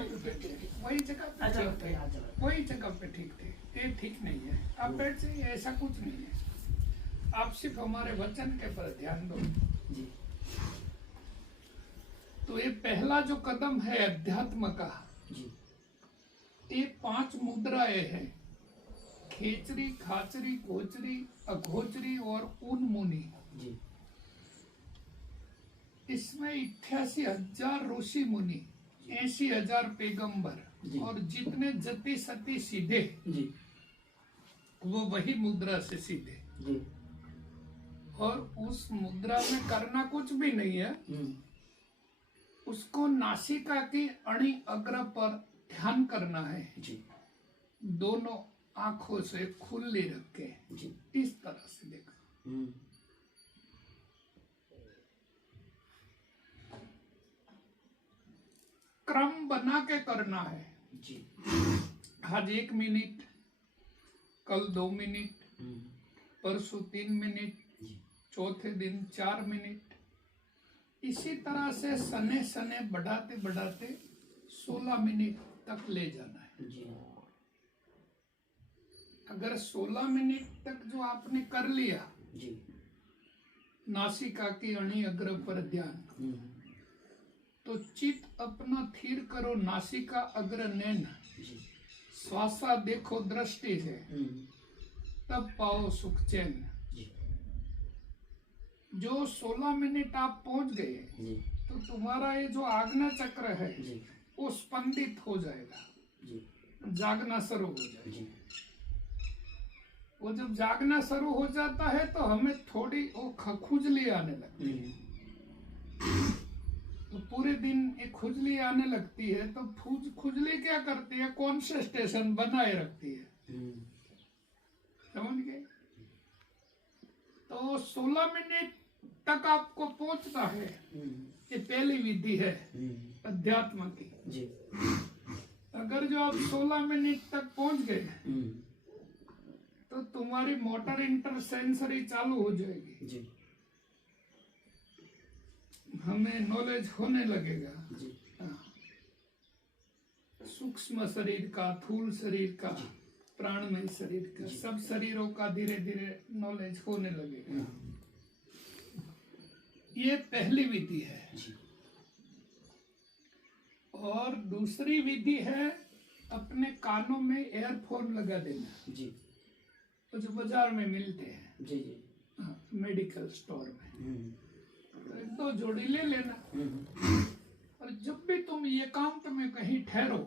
वही जगह पे ठीक थे। ये ठीक नहीं है, आप बैठ जाइए, ऐसा कुछ नहीं है। आप सिर्फ हमारे वचन के पर ध्यान दो जी। तो ये पहला जो कदम है अध्यात्म का जी, ये 5 मुद्राएं हैं, खेचरी, खाचरी, गोचरी, अघोचरी और उन्मुनी जी। इसमें 88,000 ऋषि मुनि, 80,000 पैगंबर और जितने जति सती सीधे जी, वो वही मुद्रा से सीधे जी। और उस मुद्रा में करना कुछ भी नहीं है, उसको नासिका की अणि अग्र पर ध्यान करना है जी। दोनों आंखों से खुली रख के जी, इस तरह से देखो। क्रम बना के करना है जी। आज 1 मिनट, कल 2 मिनट, परसों 3 मिनट, चौथे दिन 4 मिनट, इसी तरह से सने सने बढ़ाते बढ़ाते 16 मिनट तक ले जाना है जी। अगर 16 मिनट तक जो आपने कर लिया जी, नासिका की अणि अग्र पर ध्यान, तो चित्त अपना थीर करो नासिका अग्र नैन, श्वासा देखो दृष्टि से, तब पाओ सुख चैन। जो 16 मिनट आप पहुंच गए तो तुम्हारा ये जो आज्ञा चक्र है वो स्पंदित हो जाएगा, जागना शुरू हो जाएगा। वो जब जागना शुरू हो जाता है तो हमें थोड़ी वो खुजली आने लगती है। तो पूरे दिन एक खुजली आने लगती है, तो खुजली क्या करती है, कॉन्सेंट्रेशन बनाए रखती है, समझ गए। तो 16 मिनट तक आपको पहुंचना है, ये पहली विधि है अध्यात्म की जी। अगर जो आप 16 मिनट तक पहुंच गए तो तुम्हारी मोटर इंटरसेंसरी चालू हो जाएगी जी। हमें नॉलेज होने लगेगा जी। सूक्ष्म शरीर का, थूल शरीर का, प्राणमय शरीर का, सब शरीरों का धीरे धीरे नॉलेज होने लगेगा। ये पहली विधि है जी। और दूसरी विधि है अपने कानों में एयरफोन लगा देना जी, तो जो बाजार में मिलते हैं जी जी, मेडिकल स्टोर में, तो 1-2 जोड़ी ले लेना। और जब भी तुम एकांत में कहीं ठहरो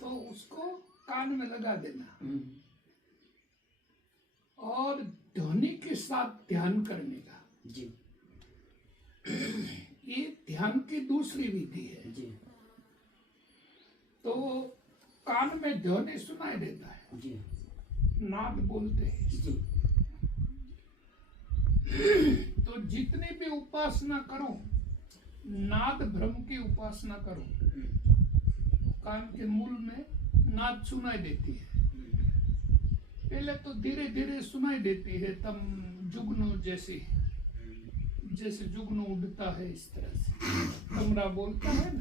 तो उसको कान में लगा देना और ध्वनि के साथ ध्यान करने का जी। ये ध्यान की दूसरी विधि है जी। तो कान में ध्वनि सुनाई देता है जी, नाद बोलते हैं जी। तो जितनी भी उपासना करो, नाद ब्रह्म की उपासना करो, कान के मूल में नाद सुनाई देती है। पहले तो धीरे धीरे सुनाई देती है, तम जुगनू जैसे जुगनू उड़ता है इस तरह से कमरा बोलता है ना,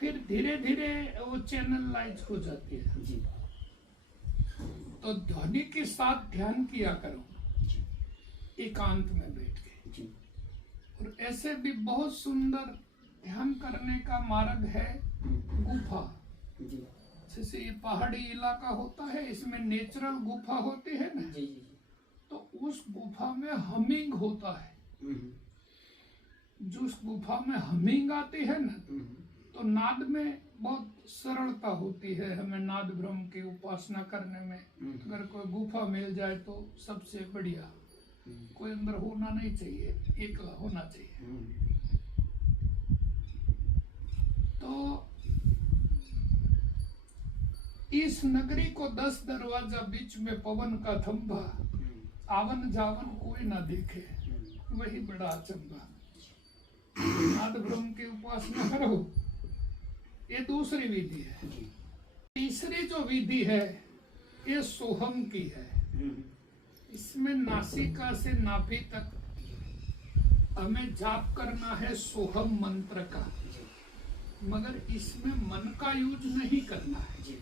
फिर धीरे धीरे वो चैनलाइज हो जाती है जी। तो ध्वनि के साथ ध्यान किया करो एकांत में बैठ के जी। और ऐसे भी बहुत सुंदर ध्यान करने का मार्ग है गुफा जी। जैसे ये पहाड़ी इलाका होता है, इसमें नेचुरल गुफा होती है ना जी। तो उस गुफा में हमिंग होता है। जो उस गुफा में हमिंग आती है ना, तो नाद में बहुत सरलता होती है। हमें नाद ब्रह्म की उपासना करने में अगर कोई गुफा मिल जाए तो सबसे बढ़िया। कोई अंदर होना नहीं चाहिए, एकला होना चाहिए। तो इस नगरी को 10 दरवाजा, बीच में पवन का थंभा, आवन जावन कोई ना देखे, वही बड़ा अचंभा। नाद ब्रह्म की उपासना करो, ये दूसरी विधि है। तीसरी जो विधि है ये सोहम की है। इसमें नासिका से नाभि तक हमें जाप करना है सोहम मंत्र का। मगर इसमें मन का यूज नहीं करना है जी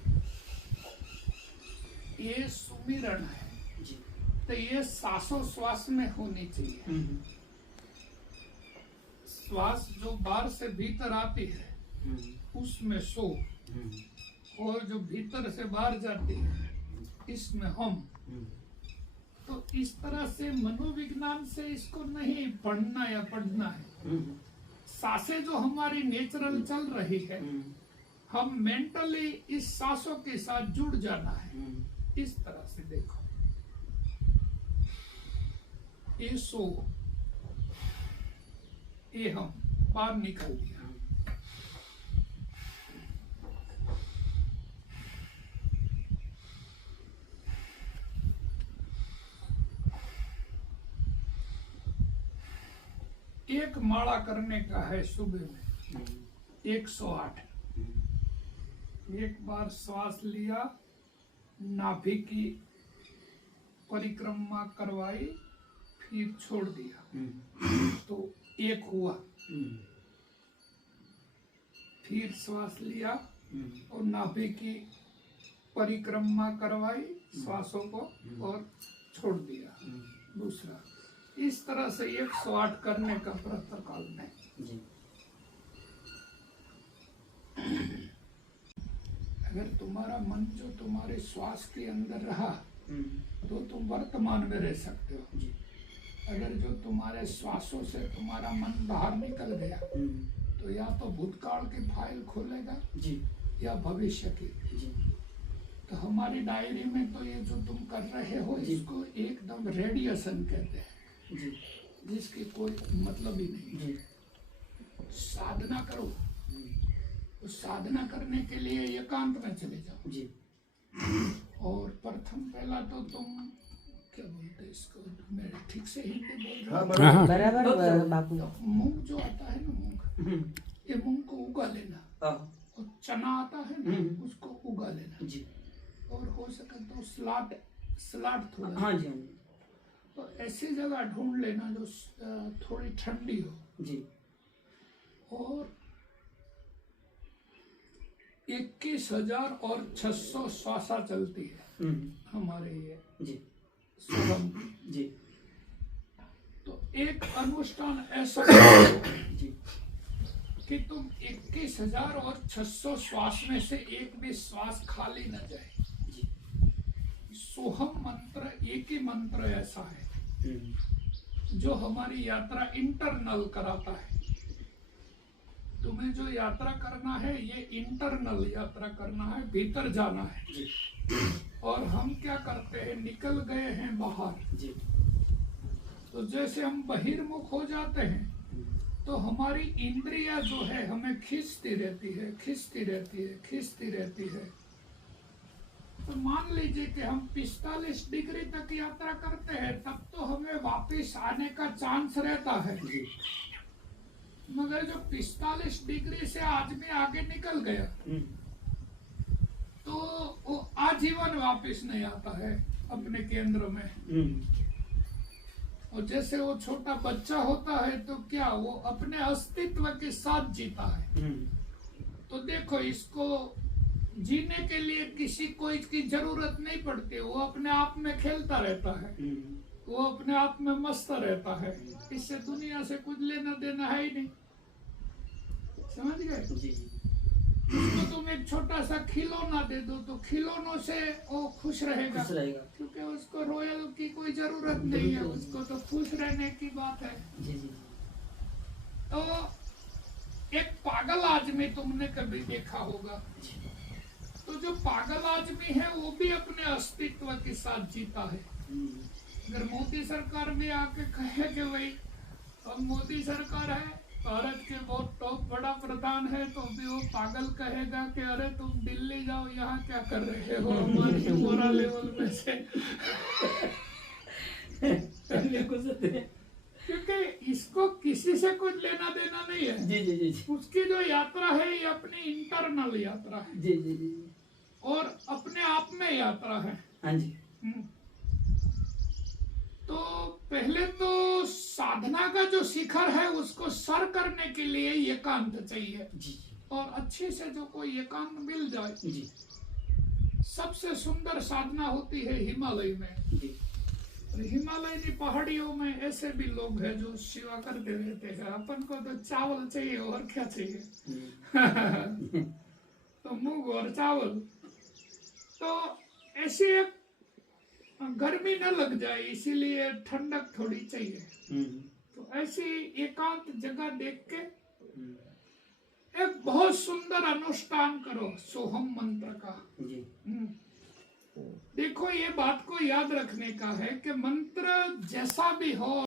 ये सुमिरन है जी तो ये श्वासोश्वास में होनी चाहिए। श्वास जो बाहर से भीतर आती है उसमें सो और जो भीतर से बाहर जाती है इसमें हम। तो इस तरह से मनोविज्ञान से इसको नहीं पढ़ना या पढ़ना है। सांसें जो हमारी नेचुरल चल रही है हम मेंटली इस सांसों के साथ जुड़ जाना है। इस तरह से देखो ये सो ये हम बाहर निकल दिया। एक माला करने का है सुबह में 108। एक बार श्वास लिया नाभि की परिक्रमा करवाई फिर छोड़ दिया तो एक हुआ। फिर श्वास लिया और नाभि की परिक्रमा करवाई श्वासों को और छोड़ दिया दूसरा। इस तरह से 108 करने का प्रातः काल में जी अगर तुम्हारा मन जो तुम्हारे श्वास के अंदर रहा तो तुम वर्तमान में रह सकते हो। जी अगर जो तुम्हारे श्वासों से तुम्हारा मन बाहर निकल गया तो या तो भूतकाल की फाइल खोलेगा जी या भविष्य की। जी तो हमारी डायरी में तो ये जो तुम कर रहे हो इसको एकदम रेडिएशन कहते हैं जी जिसकी कोई मतलब ही नहीं। जी साधना करो तो साधना करने के लिए एकांत में चले जाओ। जी और प्रथम पहला तो तुम क्या बोलते इसको मैं ठीक से हिंदी बोल रहा हाँ, हूँ। बराबर बापू। मूंग जो आता है ना मूंग ये मूंग को उगा लेना और चना आता है ना उसको उगा लेना जी और हो सके तो सलाद थोड़ा हाँ जी हाँ जी तो ऐसी जगह ढूंढ लेना जो थोड़ी ठंडी हो जी और 21,600 श्वासा चलती है हमारे ये जी सोहम जी तो एक अनुष्ठान ऐसा करो जी कि तुम 21,600 श्वास में से एक भी श्वास खाली न जाए। जी सोहम मंत्र एक ही मंत्र ऐसा है जो हमारी यात्रा इंटरनल कराता है। तुम्हें जो यात्रा करना है ये इंटरनल यात्रा करना है भीतर जाना है। और हम क्या करते हैं निकल गए हैं बाहर जी तो जैसे हम बहिर्मुख हो जाते हैं तो हमारी इंद्रिया जो है हमें खींचती रहती है खींचती रहती है खींचती रहती है। तो मान लीजिए कि हम 45 डिग्री तक यात्रा करते हैं तब तो हमें वापस आने का चांस रहता है। मगर जो 45 डिग्री से आदमी आगे निकल गया तो वो आजीवन वापस नहीं आता है अपने केंद्र में। और जैसे वो छोटा बच्चा होता है तो क्या वो अपने अस्तित्व के साथ जीता है। तो देखो इसको जीने के लिए किसी को इसकी जरूरत नहीं पड़ती। वो अपने आप में खेलता रहता है वो अपने आप में मस्त रहता है। इससे दुनिया से कुछ लेना देना है ही नहीं। समझ गए? उसको तुम एक छोटा सा खिलौना दे दो तो खिलौनों से वो खुश रहेगा क्योंकि उसको रॉयल की कोई जरूरत नहीं है। उसको तो खुश रहने की बात है। तो एक पागल आदमी तुमने कभी देखा होगा तो जो पागल आदमी है वो भी अपने अस्तित्व के साथ जीता है। अगर मोदी सरकार भी आके कहे कि भाई हम मोदी सरकार है भारत के बहुत टॉप बड़ा प्रधान है तो भी वो पागल कहेगा कि अरे तुम दिल्ली जाओ यहाँ क्या कर रहे हो हमारे मोरा लेवल में से। क्योंकि इसको किसी से कुछ लेना देना नहीं है। जी उसकी जो यात्रा है ये अपनी इंटरनल यात्रा है। जी और अपने आप में यात्रा है। हाँ जी तो पहले तो साधना का जो शिखर है उसको सर करने के लिए एकांत चाहिए। जी और अच्छे से जो कोई एकांत मिल जाए जी सबसे सुंदर साधना होती है हिमालय में। जी और हिमालय की पहाड़ियों में ऐसे भी लोग हैं जो सेवा करते रहते हैं। अपन को तो चावल चाहिए और क्या चाहिए तो मूंग और चावल। तो ऐसी एक गर्मी न लग जाए इसीलिए ठंडक थोड़ी चाहिए। तो ऐसी एकांत जगह देख के एक बहुत सुंदर अनुष्ठान करो सोहम मंत्र का। देखो ये बात को याद रखने का है कि मंत्र जैसा भी हो